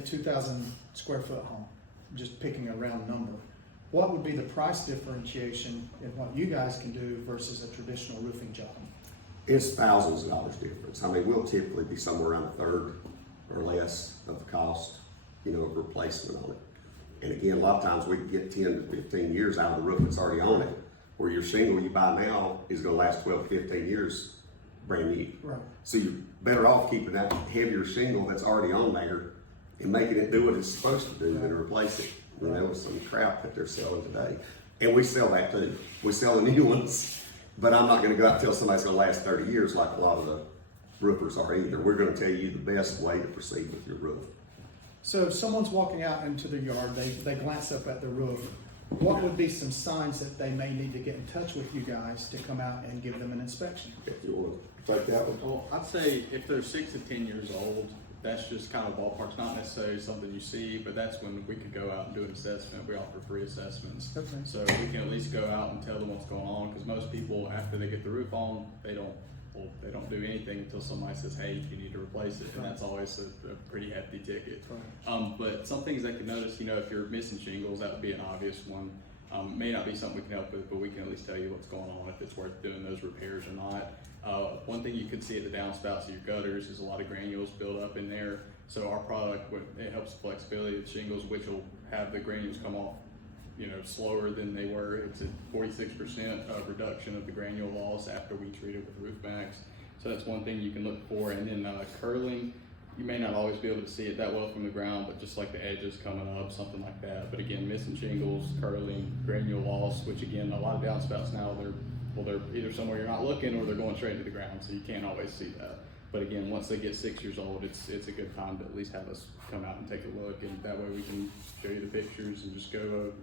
2,000 square foot home, just picking a round number, what would be the price differentiation in what you guys can do versus a traditional roofing job? It's thousands of dollars difference. I mean, we'll typically be somewhere around a third or less of the cost, of replacement on it. And again, a lot of times we can get 10 to 15 years out of the roof that's already on it, where your shingle you buy now is going to last 12 to 15 years brand new. Right. So you're better off keeping that heavier shingle that's already on there and making it do what it's supposed to do than to replace it. With some crap that they're selling today. And we sell that too. We sell the new ones, but I'm not going to go out and tell somebody's going to last 30 years like a lot of the roofers are either. We're going to tell you the best way to proceed with your roof. So if someone's walking out into the yard, they glance up at the roof, what would be some signs that they may need to get in touch with you guys to come out and give them an inspection? If you want to take that one. Well, I'd say if they're 6 to 10 years old, that's just kind of ballpark. It's not necessarily something you see, but that's when we could go out and do an assessment. We offer free assessments. Okay. So we can at least go out and tell them what's going on, because most people, after they get the roof on, they don't do anything until somebody says, hey, you need to replace it. And that's always a pretty hefty ticket. Right. But some things they can notice, if you're missing shingles, that would be an obvious one. May not be something we can help with, but we can at least tell you what's going on, if it's worth doing those repairs or not. One thing you could see at the downspouts of your gutters is a lot of granules build up in there. So our product, it helps the flexibility of the shingles, which will have the granules come off, slower than they were. It's a 46% reduction of the granule loss after we treat it with Roof Maxx. So that's one thing you can look for. And then curling, you may not always be able to see it that well from the ground, but just like the edges coming up, something like that. But again, missing shingles, curling, granule loss, which again, a lot of downspouts now, they're either somewhere you're not looking or they're going straight to the ground, so you can't always see that. But again, once they get 6 years old, it's a good time to at least have us come out and take a look, and that way we can show you the pictures and just go